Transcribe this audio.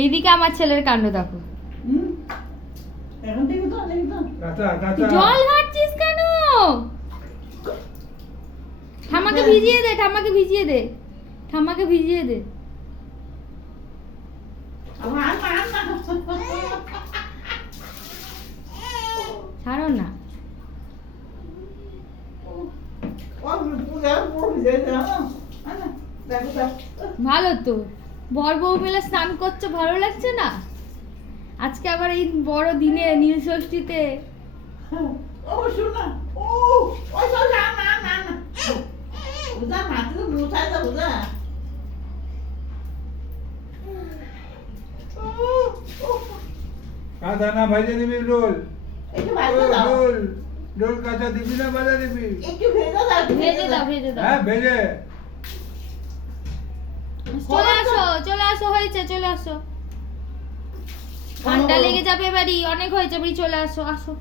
এইদিকে আমার ছেলের কাণ্ড দেখো। এখন দেখি তো জল ঘাটছিস কেন? ঠাম্মাকে ভিজিয়ে দে, ঠাম্মাকে ভিজিয়ে দে, ঠাম্মাকে ভিজিয়ে দে। ছাড়ো না। ভালো তো, বর বউ মিলে স্নান করছো, ভালো লাগছে না? আজকে আবার এই বড় দিনে নীল ষষ্ঠীতে। কাঁচা না ভাজে দিবি রোল, রোল রোল কাঁচা দিবি না ভাজা দিবি? ভেজে দাও, ভেজে দাও। হ্যাঁ ভেজে। চলে আসো, চলে আসো, হয়েছে, চলে আসো। ঠান্ডা লেগে যাবে বাড়ি, অনেক হয়েছে বাড়ি, চলে আসো, আসো।